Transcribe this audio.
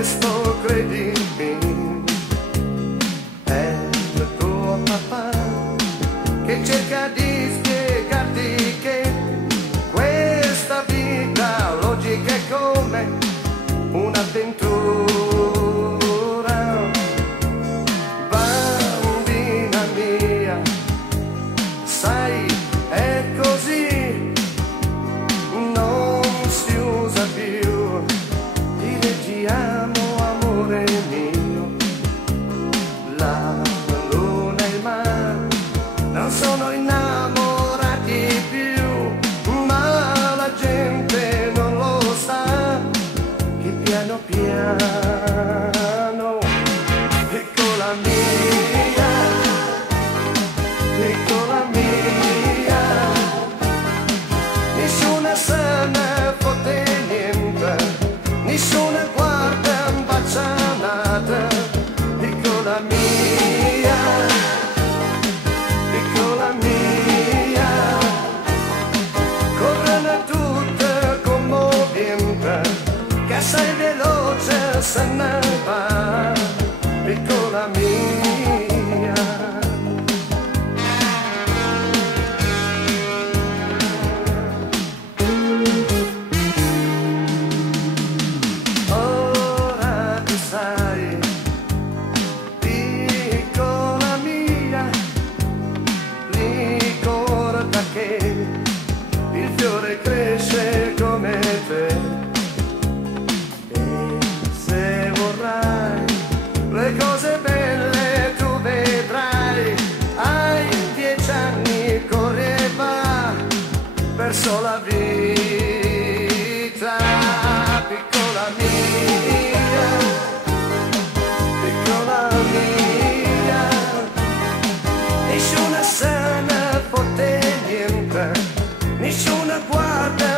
questo credimi, è il tuo papà che cerca di spiegarti che questa vita logica è come un'avventura. Bambina mia, sai, è così, non si usa più dire ti amo amore mio. La luna e il mare non sono innamorati più, ma la gente non lo sa che piano piano, piccola mia, piccola mia, nessuna se ne fotte niente, nessuna guarda imbaccianata, piccola mia, piccola mia, corrono tutte commovente, che sei veloce se ne va, piccola mia. Ora tu sai, piccola mia, ricorda che il fiore cresce come te, e se vorrai le cose belle tu vedrai. Hai 10 anni, corri e va verso la vita, piccola mia, piccola mia, nessuna se ne fotte niente, nessuna guarda